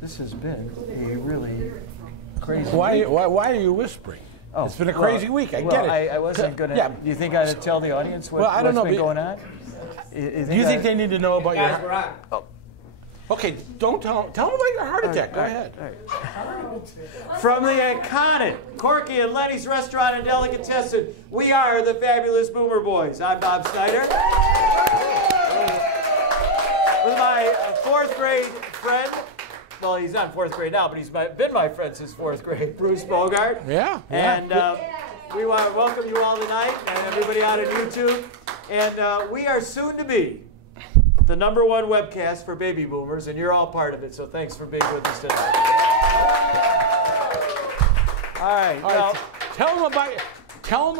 This has been a really crazy Why week. are you whispering? Oh, it's been a crazy week. I get it. I wasn't going to. Yeah. Do you think I would tell the audience what's been going on? Do you think they need to know about Guys, your... we're on. Oh. Okay, don't tell them about your heart attack. Go ahead. From the iconic Corky and Lenny's Restaurant and Delicatessen, we are the Fabulous Boomer Boys. I'm Bob Snyder. With my fourth grade friend, well, he's not fourth grade now, but he's been my friend since fourth grade, Bruce Bogart. Yeah. And we want to welcome you all tonight and everybody out on YouTube. And we are soon to be the #1 webcast for baby boomers, and you're all part of it, so thanks for being with us tonight. All right. Well, tell them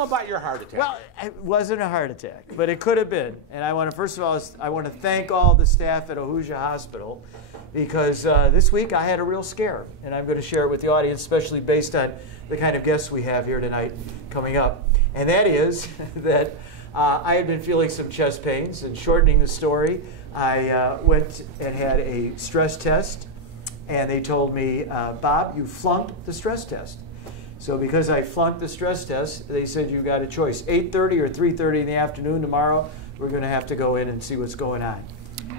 about your heart attack. Well, it wasn't a heart attack, but it could have been. And I want to, first of all, I want to thank all the staff at Ahuja Hospital, because this week I had a real scare, and I'm going to share it with the audience, especially based on the kind of guests we have here tonight coming up. And that is that I had been feeling some chest pains, and shortening the story, I went and had a stress test, and they told me, Bob, you flunked the stress test. So because I flunked the stress test, they said you got a choice. 8:30 or 3:30 in the afternoon tomorrow, we're going to have to go in and see what's going on.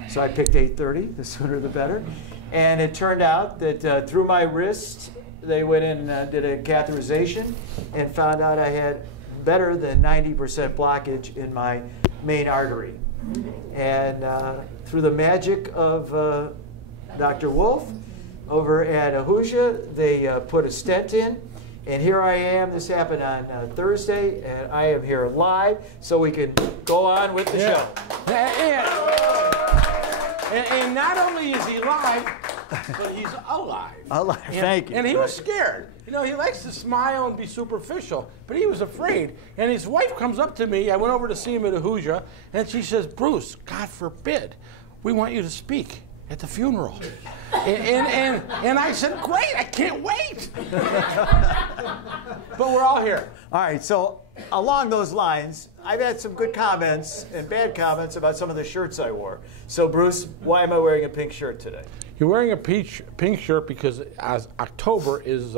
So I picked 8:30, the sooner the better. And it turned out that through my wrist, they went in and did a catheterization and found out I had better than 90% blockage in my main artery. And through the magic of Dr. Wolf over at Ahuja, they put a stent in. And here I am. This happened on Thursday, and I am here live, so we can go on with the show. And not only is he live, but he's alive. Alive, thank you. And he was scared. You know, he likes to smile and be superficial, but he was afraid. And his wife comes up to me. I went over to see him at Ahuja, and she says, Bruce, God forbid, we want you to speak at the funeral. And I said, great, I can't wait. But we're all here. All right, so along those lines, I've had some good comments and bad comments about some of the shirts I wore. So Bruce, why am I wearing a pink shirt today? You're wearing a pink shirt because as October is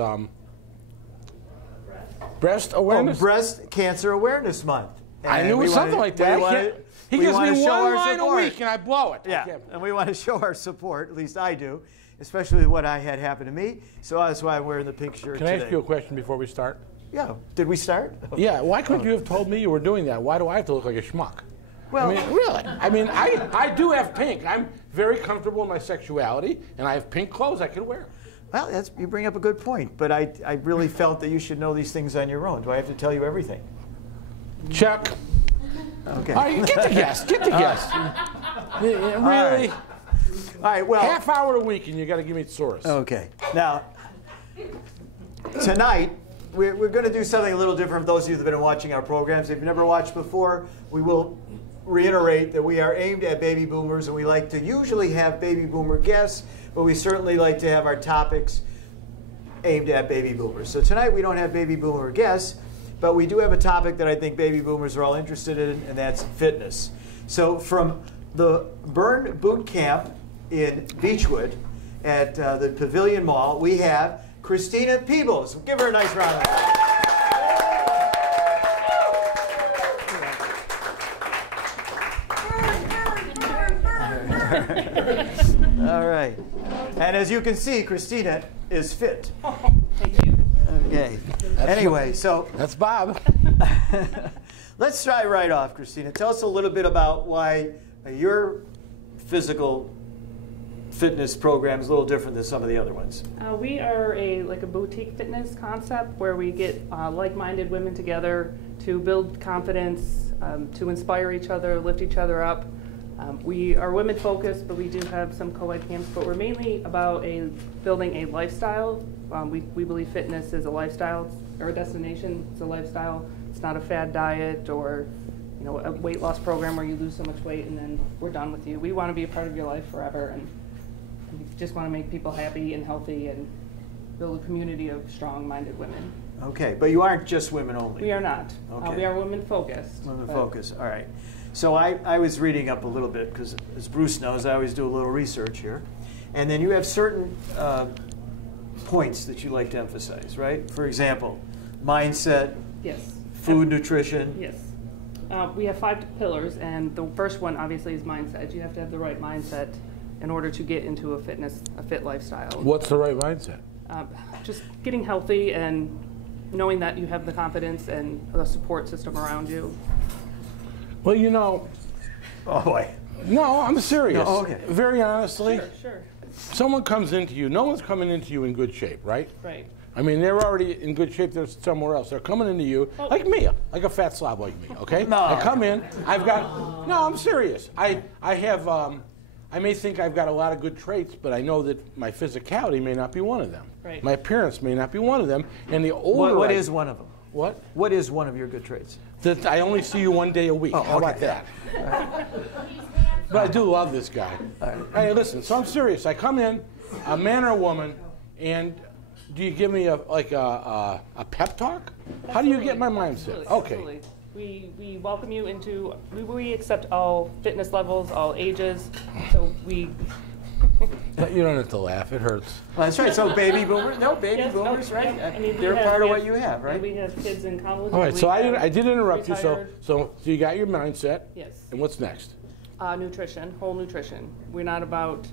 Breast Awareness? Breast Cancer Awareness Month. And I knew it was something like that. He gives me one line a week and I blow it. Yeah, and we want to show our support, at least I do, especially with what I had happen to me. So that's why I'm wearing the pink shirt today. Can I ask you a question before we start? Yeah. Did we start? Yeah. Why couldn't you have told me you were doing that? Why do I have to look like a schmuck? Well, I mean, really. I mean, I do have pink. I'm very comfortable in my sexuality, and I have pink clothes I can wear. Well, you bring up a good point, but I really felt that you should know these things on your own. Do I have to tell you everything? Check. Okay. All right, get the guest. Get the guest. Really? All right, well. Half hour a week, and you got to give me thesaurus. Okay. Now, tonight, we're going to do something a little different for those of you that have been watching our programs. If you've never watched before, we will reiterate that we are aimed at baby boomers, and we like to usually have baby boomer guests, but we certainly like to have our topics aimed at baby boomers. So tonight we don't have baby boomer guests, but we do have a topic that I think baby boomers are all interested in, and that's fitness. So from the Burn Boot Camp in Beechwood at the Pavilion Mall, we have Christina Peebles. Give her a nice round of applause. All right. And as you can see, Christina is fit. Thank you. Okay. Anyway, so that's Bob. Let's try right off, Christina. Tell us a little bit about why your physical fitness program is a little different than some of the other ones. We are a boutique fitness concept where we get like-minded women together to build confidence, to inspire each other, lift each other up. We are women focused, but we do have some co-ed camps, but we're mainly about building a lifestyle. We believe fitness is a lifestyle, or a destination. It's a lifestyle. It's not a fad diet or a weight loss program where you lose so much weight and then we're done with you. We want to be a part of your life forever, and we just want to make people happy and healthy and build a community of strong-minded women. Okay, but you aren't just women only. We are not. Okay. We are women-focused. Women-focused, all right. So I was reading up a little bit because, as Bruce knows, I always do a little research here. And then you have certain points that you like to emphasize, right? For example, mindset, Yes. food, nutrition. Yes. We have 5 pillars, and the first one obviously is mindset. You have to have the right mindset in order to get into a fit lifestyle. What's the right mindset? Just getting healthy and knowing that you have the confidence and the support system around you. Well, you know, Oh boy. no, I'm serious. No, okay. Very honestly, Sure. someone comes into you, no one's coming into you in good shape, right? Right. I mean, they're already in good shape. They're somewhere else. They're coming into you, like me, like a fat slob like me, okay? No. I come in, I've got, no, I'm serious. I have, I may think I've got a lot of good traits, but I know that my physicality may not be one of them. Right. My appearance may not be one of them. And the older What I- is one of them? What? What is one of your good traits? That I only see you one day a week. Oh, How about okay. that? But I do love this guy. Hey, listen, so I'm serious. I come in, a man or a woman, and do you give me a pep talk? How do you get my mindset? Absolutely. Okay. Absolutely. We welcome you into, we accept all fitness levels, all ages, so we... You don't have to laugh. It hurts. Well, that's right. So baby boomers, Yes, no, boomers, right? yeah. I mean, They're we part of we what you have, right? We have kids in college. All right, we so have I did interrupt you. retired. So you got your mindset. Yes. And what's next? Nutrition, whole nutrition. We're not about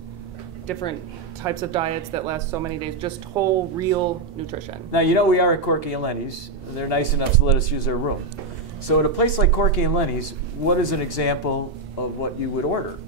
different types of diets that last so many days, just whole, real nutrition. Now, you know we are at Corky and Lenny's. They're nice enough to let us use their room. So at a place like Corky and Lenny's, what is an example of what you would order?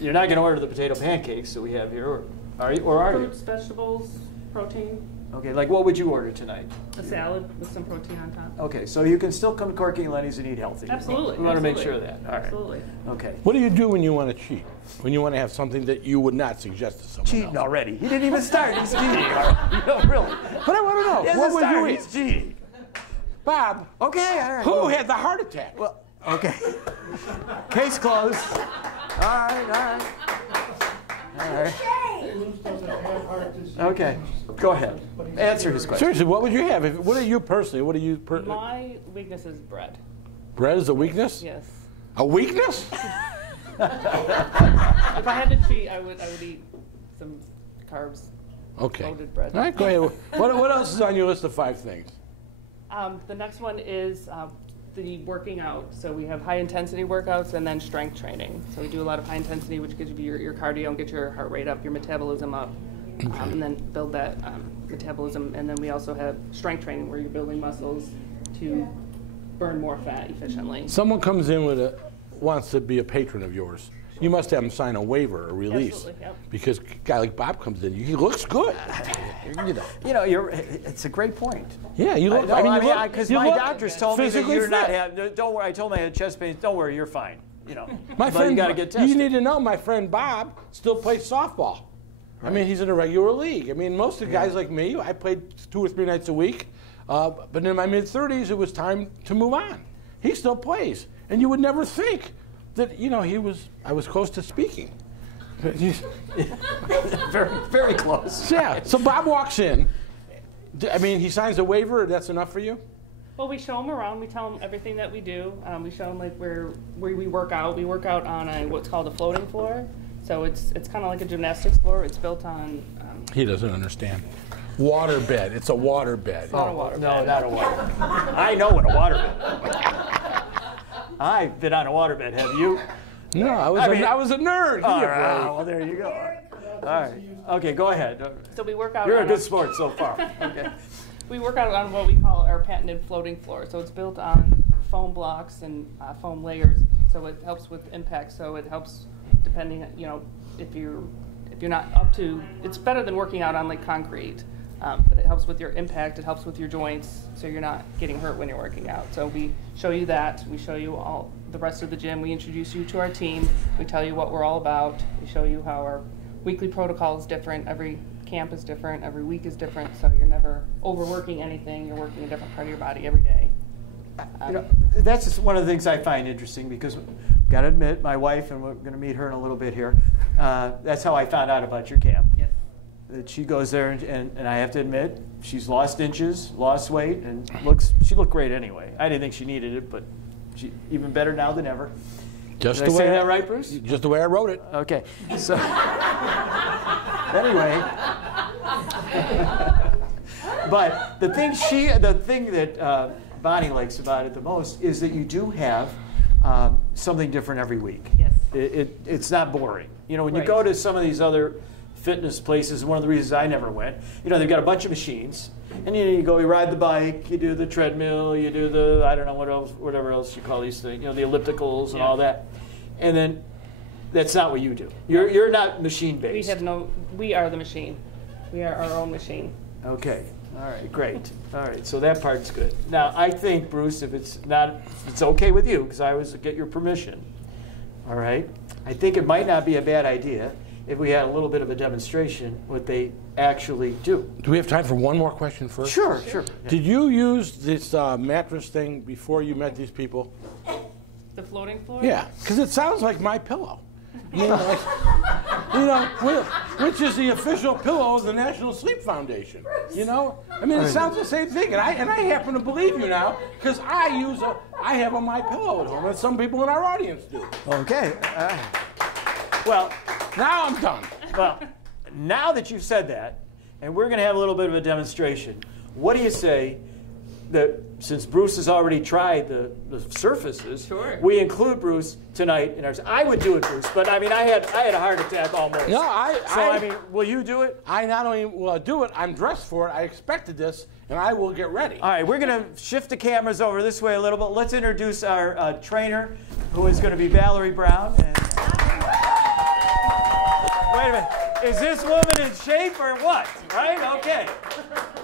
You're not going to order the potato pancakes that we have here, or are you? Fruits, vegetables, protein, Okay, like what would you order tonight? a salad with some protein on top. Okay, so you can still come to Corky and Lenny's and eat healthy. Absolutely. We want to make absolutely. sure of that. All right. Absolutely. Okay. What do you do when you want to cheat? When you want to have something that you would not suggest to someone Cheating else? already. He didn't even start. He's cheating. No, really. But I want to know, He hasn't what would you started. eat? He's cheating. Bob, Okay, all right. who well, had the heart attack? Well, okay. Case closed. All right. Okay, go ahead. Answer his question. Seriously, what would you have? What are you personally? What are you? My weakness is bread. Bread is a weakness? Yes. A weakness? If I had to cheat, I would eat some carbs. Okay. Loaded bread. All right, go ahead. What else is on your list of 5 things? The next one is the working out. So we have high intensity workouts and then strength training. So we do a lot of high intensity, which gives you your cardio and get your heart rate up, your metabolism up, and then build that metabolism. And then we also have strength training where you're building muscles to burn more fat efficiently. Someone comes in wants to be a patron of yours. You must have him sign a waiver or release. Absolutely, yep. Because a guy like Bob comes in, he looks good. You know, it's a great point. Yeah, you look. Because my doctors told me that physically you're not fit. having. Don't worry. I told him I had chest pains. Don't worry, you're fine. You know. My but friend, you got to get tested. You need to know, my friend Bob still plays softball. I mean, he's in a regular league. I mean, most of the guys like me, I played 2 or 3 nights a week. But in my mid-30s, it was time to move on. He still plays, and you would never think that I was close to speaking. very, very close. Yeah. So Bob walks in. I mean, he signs a waiver. That's enough for you? Well, we show them around. We tell them everything that we do. We show them like where we work out. We work out on what's called a floating floor. So it's kind of like a gymnastics floor. It's built on. He doesn't understand. Water bed. It's a water bed. Not a water No, bed. not a water. I know what a water bed is. I've been on a water bed. Have you? No, I was a nerd. Give All me a right. break. Well, there you go. All right. Okay, go ahead. So we work out. You're a on good sport so far. Okay. We work out on what we call our patented floating floor. So it's built on foam blocks and foam layers. So it helps with impact. So it helps depending, if you're not up to. It's better than working out on like concrete. But it helps with your impact, it helps with your joints, so you're not getting hurt when you're working out. So we show you that, we show you all the rest of the gym, we introduce you to our team, we tell you what we're all about, we show you how our weekly protocol is different, every camp is different, every week is different, so you're never overworking anything, you're working a different part of your body every day. That's just one of the things I find interesting because, got to admit, my wife, and we're going to meet her in a little bit here, that's how I found out about your camp. Yes. That she goes there, and I have to admit, she's lost inches, lost weight, and she looked great anyway. I didn't think she needed it, but she even better now than ever. Just Did I say that right, Bruce? Just the way I wrote it. Okay. So, Anyway. But the thing that Bonnie likes about it the most is that you do have something different every week. Yes. It's not boring. You know, when you go to some of these other fitness places, one of the reasons I never went, you know, they've got a bunch of machines, and you go, you ride the bike, you do the treadmill, you do the, I don't know what else, whatever else you call these things, you know, the ellipticals and all that, and then that's not what you do. You're not machine based. We are the machine. We are our own machine. Okay. All right. Great. All right. So that part's good. Now I think, Bruce, if it's okay with you, because I always get your permission. All right. I think it might not be a bad idea if we had a little bit of a demonstration what they actually do. Do we have time for one more question first? Sure. Did you use this mattress thing before you met these people? The floating floor? Yeah, because it sounds like my pillow. You know, which is the official pillow of the National Sleep Foundation. You know, I mean, it sounds the same thing, and I happen to believe you now because I have a My Pillow at home, and some people in our audience do. Okay. Well, now I'm done. Well, now that you've said that, and we're going to have a little bit of a demonstration, what do you say that since Bruce has already tried the surfaces, sure, we include Bruce tonight in ours? I would do it, Bruce, but I mean, I had a heart attack almost. No, I mean, will you do it? I not only will do it, I'm dressed for it. I expected this, and I will get ready. All right, we're going to shift the cameras over this way a little bit. Let's introduce our trainer, who is going to be Valerie Brown. And wait a minute. Is this woman in shape or what? Right? Okay.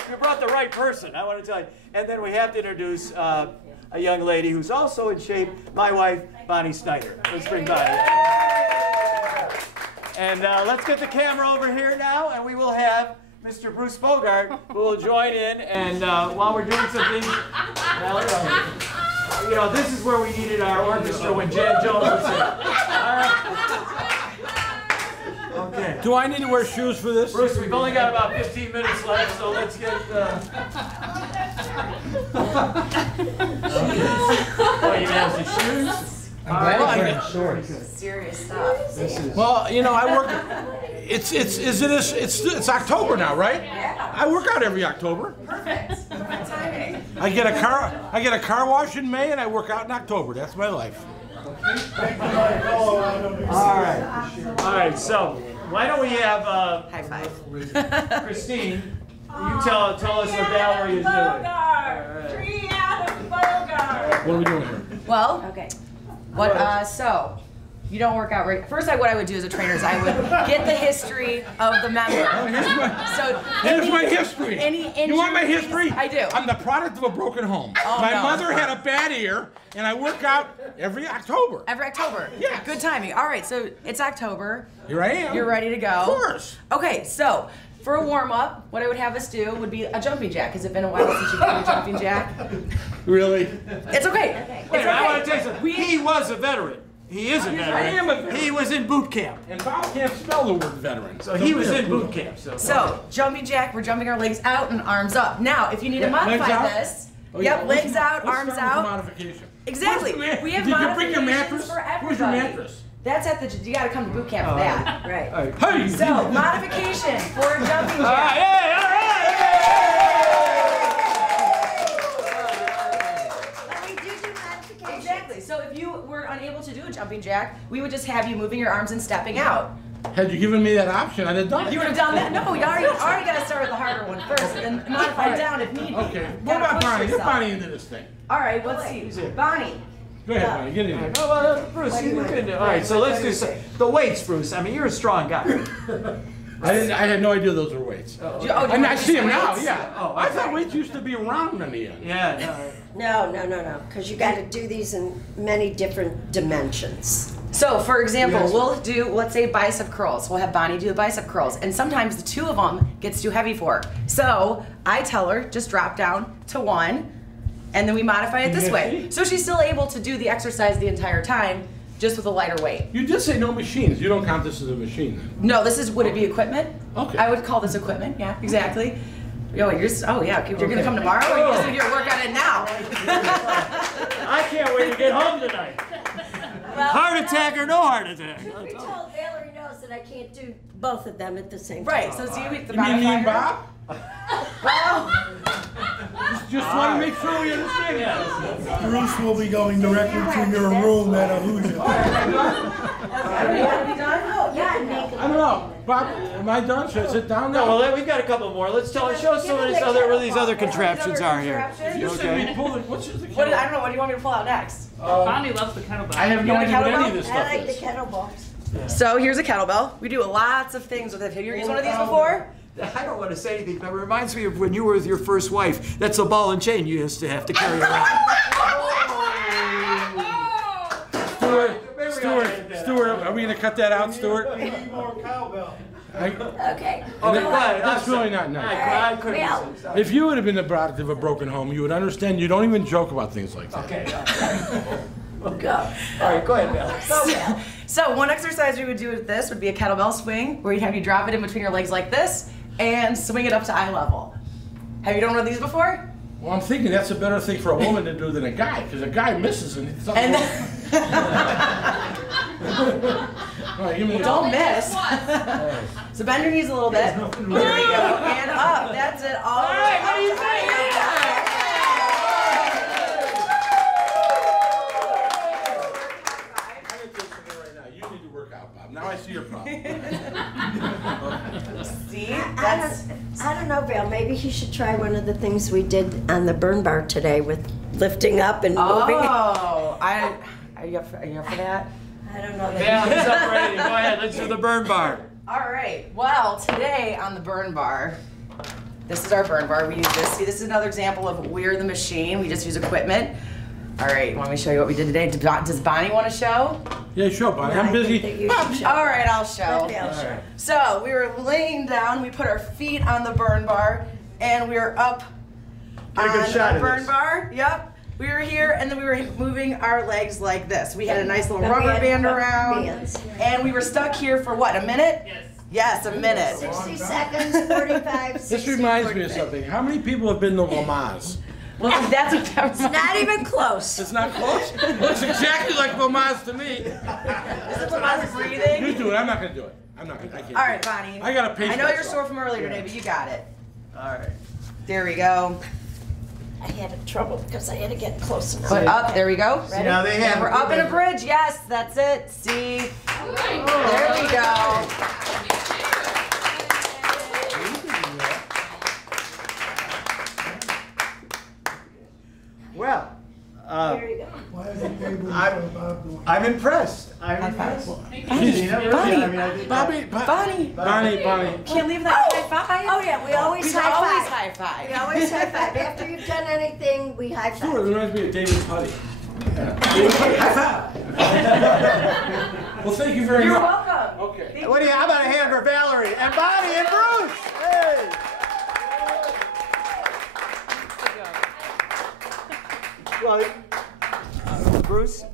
You brought the right person, I want to tell you. And then we have to introduce a young lady who's also in shape, my wife, Bonnie Snyder. Let's bring Bonnie. And let's get the camera over here now, and we will have Mr. Bruce Bogart, who will join in. And while we're doing some things, you know, this is where we needed our orchestra when Jan Jones was here. All right. Okay. Do I need to wear shoes for this? Bruce, we've only got about 15 minutes left, so let's get... Oh, you have the shoes? Serious stuff. Well, you know, I work. It's October now, right? Yeah. I work out every October. Perfect. Perfect timing. I get a car wash in May, and I work out in October. That's my life. All right. So why don't we have High five. Christine? You tell us what Valerie is doing. Bogart! Tree Adam Bogart! What are we doing here? Well, okay. So you don't work out right. First, what I would do as a trainer is I would get the history of the member. Here's my history. You want my history? I do. I'm the product of a broken home. My mother had a bad ear, and I work out every October. Every October? Yes. Good timing. All right, so it's October. Here I am. You're ready to go? Of course. Okay, so for a warm-up, what I would have us do would be a jumping jack. Has it been a while since you've done a jumping jack? Really? It's okay. It's okay. I want to tell you something. He was a veteran. He is a veteran. I am a veteran. He was in boot camp. And Bob can't spell the word veteran. So he was in boot camp. So, jumping jack, we're jumping our legs out and arms up. Now, if you need to Legs modify out? this, Oh, yeah. legs out, Let's arms start with the out. modification. Exactly. We have Did you bring your modifications mattress? for everybody. Where's your mattress? That's at the, you gotta come to boot camp for that. Right. Hey! So, modification for a jumping All right, jack. hey, all right. Exactly. So if you were unable to do a jumping jack, we would just have you moving your arms and stepping out. Had you given me that option, I'd have done it. You would have done that? No, you already got to start with the harder one first, and then modify down if need be. Okay. What Gotta about push Bonnie? Get yourself. Bonnie into this thing. All right, let's see. Bonnie. Go ahead, Bonnie. Get in here. Oh, well, Bruce, you can do. All right, so let's do the weights, Bruce. I mean, you're a strong guy. I had no idea those were weights. I see them now, yeah. Oh, I thought weights used to be round in the end. Yeah. No, because you got to do these in many different dimensions. So, for example, we'll do, let's say, bicep curls. We'll have Bonnie do the bicep curls, and sometimes the two of them gets too heavy for her. So, I tell her, just drop down to one, and then we modify it this way. So she's still able to do the exercise the entire time, just with a lighter weight. You did say no machines. You don't count this as a machine then? No, would it be equipment? Okay. I would call this equipment, yeah, exactly. You're gonna come tomorrow, or you're just gonna get work on it now? I can't wait to get home tonight. Heart attack or no heart attack. We told Valerie knows that that I can't do both of them at the same time. Right. So do you meet the You mean me and modifier? Bob? Just want to make sure we understand. Bruce will be going directly to your room at Ahuja. Are we done? Oh, yeah, make I don't know. Bob, am I done? Should I sit down now? No, well, we've got a couple more. Let's show us some of these other, where these other contraptions are here. You said we pull it. What's just the What, I don't know. What do you want me to pull out next? Bonnie loves the kettlebell. I have no want a idea what any kettlebell? of this I stuff like the is. kettlebells. So here's a kettlebell. We do lots of things with it. Have you used one of these before? I don't want to say anything, but it reminds me of when you were with your first wife. That's a ball and chain you used to have to carry around. Stuart, are we going to cut that out, Stuart? Need more cowbell. Okay. That's really not nice. I couldn't Well, say. If you would have been the product of a broken home, you would understand you don't even joke about things like that. Okay. go. All right, go ahead, Val. So one exercise we would do with this would be a kettlebell swing, where you'd have you drop it in between your legs like this and swing it up to eye level. Have you done one of these before? Well, I'm thinking that's a better thing for a woman to do than a guy, because a guy misses and it's And All right, give me don't miss. So bend your knees a little bit. There we go. And up. That's it. All right. What do you think? You need to work out, Bob. Now I see your problem. See? I don't know, Val. Maybe he should try one of the things we did on the burn bar today with lifting up and moving. Oh, are you up for that? I don't know. Val, he's up ready. Go ahead, let's do the burn bar. All right. Well, today on the burn bar, this is our burn bar. We use this. See, this is another example of we're the machine. We just use equipment. All right. Want me to show you what we did today? Does Bonnie want to show? Yeah, sure, Bonnie. I'm I think that busy. you should show. All right, I'll show. Let Val show. So we were laying down. We put our feet on the burn bar, and we were up Get a good on shot the of burn this. bar. Yep. We were here, and then we were moving our legs like this. We had a nice little And we rubber had band rubber around, bands. and we were stuck here for what? A minute? Yes. Yes, a minute. 60 seconds, 45, 60, This reminds me 45. of something. How many people have been to Lamaze? Well, that's what Not even close. It's not close. Looks exactly like Lamaze to me. Is it Lamaze breathing? You do it. I'm not going to do it. I'm not going to. I can't. All do right, it. Bonnie. I gotta pace I know you're myself. sore from earlier today, but you got it. All right. There we go. I had trouble because I had to get close enough. Put up. There we go. See, now they have. And we're up in a bridge. Yes, that's it. See. There we go. Well, There you go. Why is it table Bob doing? I'm impressed. I'm High five. impressed. Bonnie. I mean, I think Bobby, Bonnie. Can't leave that high five. Oh yeah, we always We high always five. high five. We always high five. After you've done anything, we high Stuart, it five. reminds me of David Putty. High five. Well, thank you very You're much. welcome. Okay. What do you? How about a hand for Valerie and Bonnie and Bruce? Hey. Well, Bruce,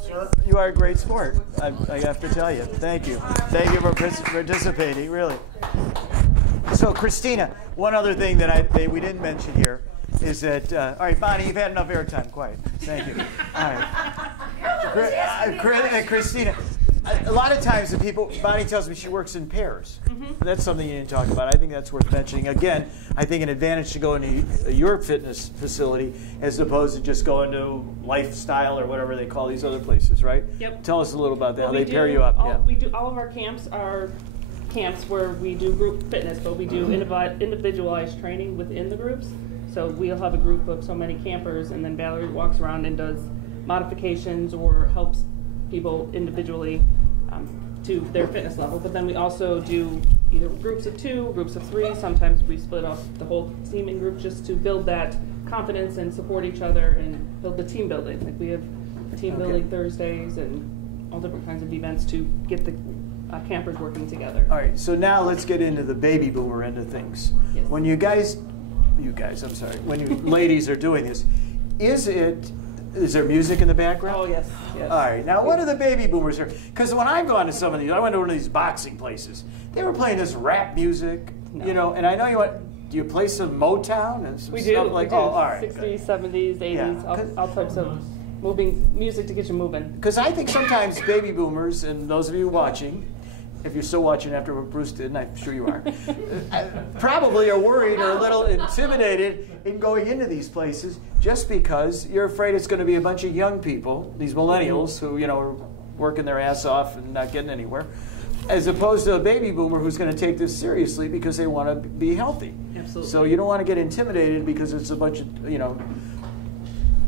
sir, you are a great sport. I have to tell you. Thank you. Thank you for participating. Really. So, Christina, one other thing that we didn't mention here is that. All right, Bonnie, you've had enough airtime. Quiet. Thank you. All right. Christina. A lot of times the people, Bonnie tells me she works in pairs. That's something you didn't talk about. I think that's worth mentioning. Again, I think an advantage to go into your fitness facility as opposed to just going to Lifestyle or whatever they call these other places, right? Yep. Tell us a little about that, how We they pair do you up. all- We do all of our camps are camps where we do group fitness, but we do individualized training within the groups. So we'll have a group of so many campers, and then Valerie walks around and does modifications or helps people individually to their fitness level. But then we also do either groups of 2, groups of 3. Sometimes we split up the whole team in groups just to build that confidence and support each other and build the team building. Like we have team building Thursdays and all different kinds of events to get the campers working together. All right, so now let's get into the baby boomer end of things. Yes. When you guys, I'm sorry, when you ladies are doing this, is there music in the background? Oh, yes, yes. All right, now what are the baby boomers here? Because when I've gone to some of these, I went to one of these boxing places. They were playing this rap music, you know, and I know do you play some Motown and some We do. stuff like we do. Oh, all right. 60s, 70s, 80s, Yeah. all types of moving music to get you moving. Because I think sometimes baby boomers, and those of you watching, if you're still watching after what Bruce did, and I'm sure you are, probably are worried or a little intimidated in going into these places just because you're afraid it's going to be a bunch of young people, these millennials who, you know, are working their ass off and not getting anywhere, as opposed to a baby boomer who's going to take this seriously because they want to be healthy. Absolutely. So you don't want to get intimidated because it's a bunch of, you know,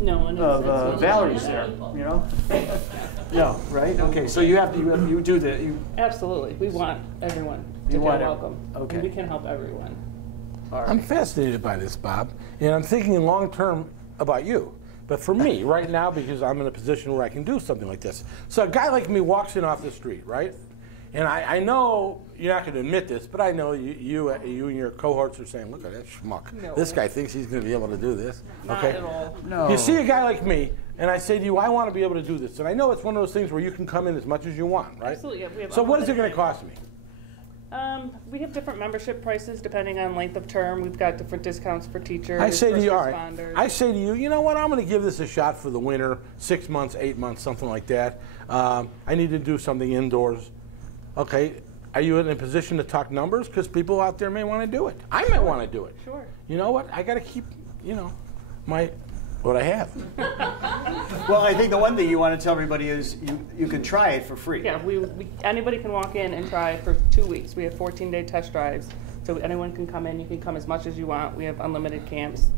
No, and of Valerie's there, you know? No, right? Okay, so you have to, you do that. Absolutely. We want everyone to You feel want it. welcome. Okay. And we can help everyone. All right. I'm fascinated by this, Bob, and I'm thinking long term about you. But for me, right now, because I'm in a position where I can do something like this. So a guy like me walks in off the street, right? And I know you're not going to admit this, but I know you and your cohorts are saying, look at that schmuck. No. This guy thinks he's going to be able to do this. Not Okay? at all. No. You see a guy like me, and I say to you, I want to be able to do this. And I know it's one of those things where you can come in as much as you want, right? Absolutely, yeah, we have So what is it unlimited going to cost me? We have different membership prices depending on length of term. We've got different discounts for teachers, I say to first you, all right. responders. I say to you, you know what? I'm going to give this a shot for the winter, 6 months, 8 months, something like that. I need to do something indoors. Okay, are you in a position to talk numbers? Because people out there may want to do it. I might want to do it. Sure. You know what? I got to keep, you know, what I have. Well, I think the one thing you want to tell everybody is you can try it for free. Yeah, anybody can walk in and try for 2 weeks. We have 14-day test drives, so anyone can come in. You can come as much as you want. We have unlimited camps.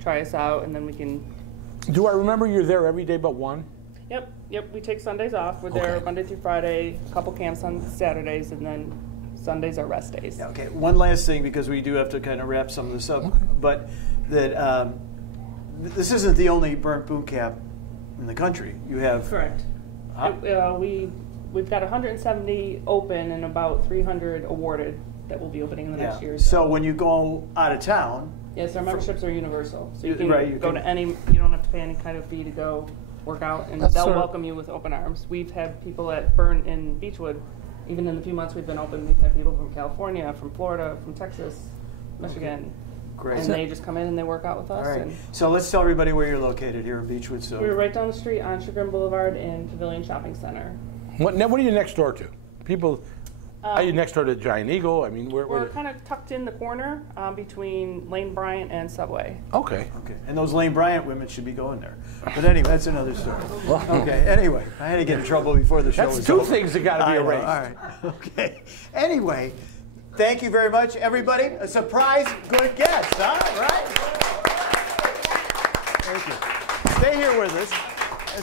Try us out, and then we can. Do I remember you're there every day but one? Yep. We take Sundays off. We're there Okay. Monday through Friday. A couple camps on Saturdays, and then Sundays are rest days. Okay, one last thing because we do have to kind of wrap some of this up, but that this isn't the only burnt boot camp in the country. You have Correct. We've got 170 open and about 300 awarded that will be opening in the next year. So when you go out of town, Yes, our memberships are universal, so you can Right, you go can- to any. You don't have to pay any kind of fee to go work out, and That's they'll sort of- welcome you with open arms. We've had people at Burn in Beechwood, even in the few months we've been open. We've had people from California, from Florida, from Texas, Michigan, great. and they just come in and they work out with us. All right. And So let's tell everybody where you're located here in Beechwood. So we're right down the street on Chagrin Boulevard in Pavilion Shopping Center. What are you next door to? People, are you next door to Giant Eagle? I mean, We're where kind of tucked in the corner between Lane Bryant and Subway. okay. okay, and those Lane Bryant women should be going there. But anyway, that's another story. Okay. Anyway, I had to get in trouble before the show That's was two over. things that got to be I know, erased. all right. Okay. Anyway, thank you very much, everybody. A surprise good guest, huh? Right? Thank you. Stay here with us.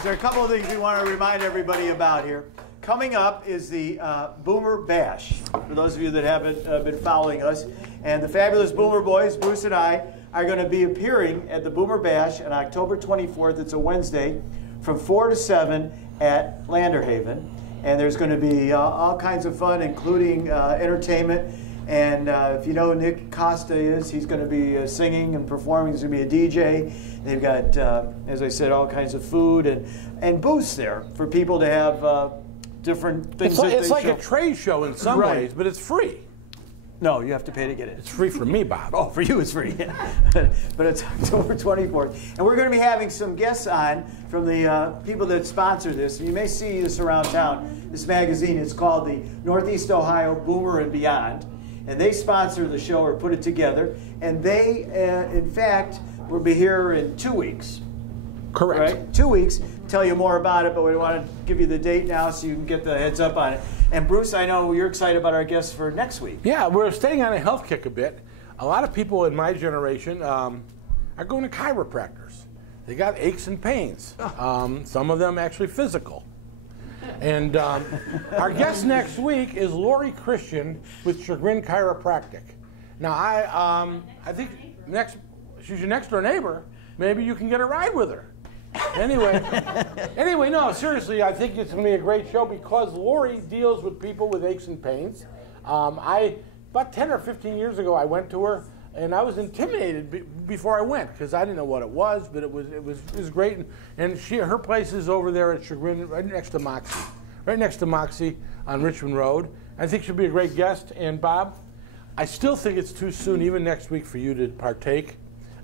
There are a couple of things we want to remind everybody about here. Coming up is the Boomer Bash, for those of you that haven't been following us. And the fabulous Boomer Boys, Bruce and I, are going to be appearing at the Boomer Bash on October 24th. It's a Wednesday from 4 to 7 at Landerhaven. And there's going to be all kinds of fun, including entertainment. And if you know who Nick Costa is, he's going to be singing and performing. He's going to be a DJ. They've got, as I said, all kinds of food and booths there for people to have different things. It's like a trade show in some Right. ways, but it's free. No, you have to pay to get in. It's free for me, Bob. Oh, for you it's free. But it's October 24th. And we're going to be having some guests on from the people that sponsor this. You may see this around town. This magazine is called the Northeast Ohio Boomer and Beyond. And they sponsor the show or put it together. And they, in fact, will be here in 2 weeks. Correct. Right? 2 weeks. Tell you more about it, but we want to give you the date now so you can get the heads up on it. And Bruce, I know you're excited about our guests for next week. Yeah, we're staying on a health kick a bit. A lot of people in my generation are going to chiropractors. They got aches and pains. Some of them actually physical. And our guest next week is Lori Christian with Chagrin Chiropractic. Now, I think she's your next door neighbor. Maybe you can get a ride with her. Anyway, no, seriously, I think it's going to be a great show because Lori deals with people with aches and pains. About 10 or 15 years ago, I went to her, and I was intimidated before I went because I didn't know what it was, but it was great. And her place is over there at Chagrin, right next to Moxie on Richmond Road. I think she'll be a great guest. And Bob, I still think it's too soon, even next week, for you to partake,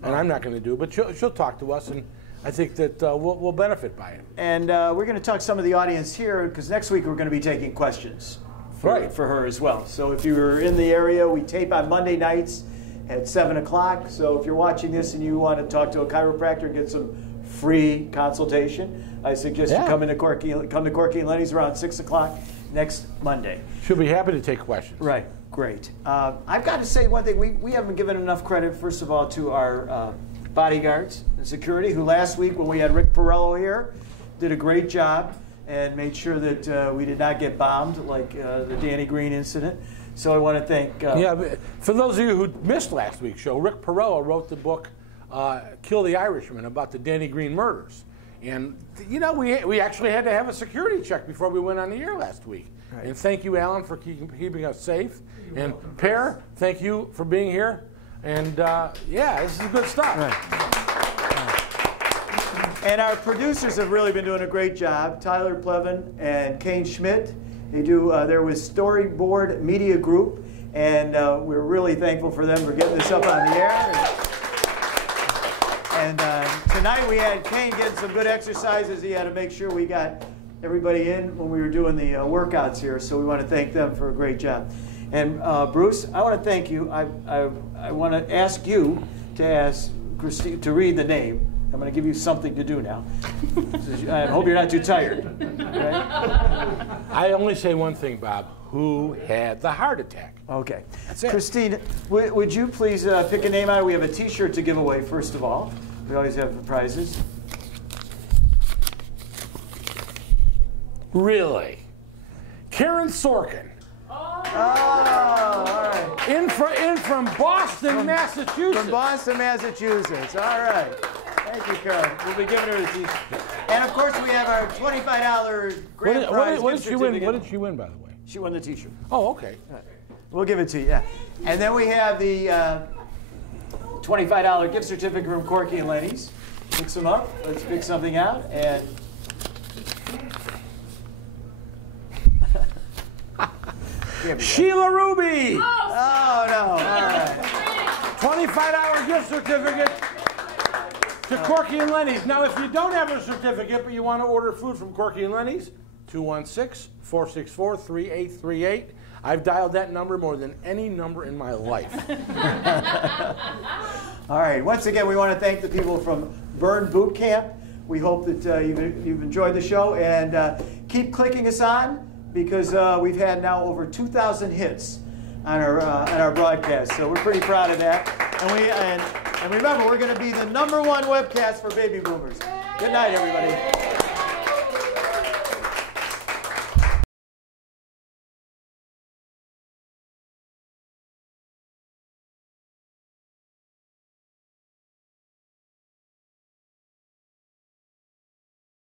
and I'm not going to do it, but she'll talk to us, and I think that we'll benefit by it. And we're going to talk to some of the audience here because next week we're going to be taking questions for her as well. So if you're in the area, we tape on Monday nights at 7 o'clock. So if you're watching this and you want to talk to a chiropractor and get some free consultation, I suggest you come to Corky and Lenny's around 6 o'clock next Monday. She'll be happy to take questions. Right, great. I've got to say one thing. We haven't given enough credit, first of all, to our bodyguards and security, who last week when we had Rick Perello here, did a great job and made sure that we did not get bombed like the Danny Green incident. So I want to thank... for those of you who missed last week's show, Rick Perello wrote the book Kill the Irishman about the Danny Green murders. And, you know, we actually had to have a security check before we went on the air last week. Right. And thank you, Alan, for keeping us safe. And Per, thank you for being here. And, this is good stuff. Right. And our producers have really been doing a great job. Tyler Plevin and Kane Schmidt. They do. They're with Storyboard Media Group, and we're really thankful for them for getting this up on the air. And tonight we had Kane getting some good exercises. He had to make sure we got everybody in when we were doing the workouts here. So we want to thank them for a great job. And Bruce, I want to thank you. I want to ask you to ask Christine to read the name. I'm going to give you something to do now. I hope you're not too tired. Right? I only say one thing, Bob. Who had the heart attack? Okay. That's it. Christine, would you please pick a name out? We have a T-shirt to give away, first of all. We always have the prizes. Really? Karen Sorkin. Oh, all right. In from Boston, Massachusetts. From Boston, Massachusetts. All right. Thank you, Karen. We'll be giving her a T-shirt. And, of course, we have our $25 grand prize. What did she win? What did she win, by the way? She won the T-shirt. Oh, okay. Right. We'll give it to you, yeah. And then we have the $25 gift certificate from Corky and Lenny's. Mix them up. Let's pick something out. And Sheila Ruby! Oh, no. All right. $25 gift certificate to Corky and Lenny's. Now, if you don't have a certificate but you want to order food from Corky and Lenny's, 216-464-3838. I've dialed that number more than any number in my life. All right. Once again, we want to thank the people from Burn Boot Camp. We hope that you've enjoyed the show, and keep clicking us on, because we've had now over 2,000 hits on our broadcast. So we're pretty proud of that. And remember, we're going to be the #1 webcast for baby boomers. Good night, everybody.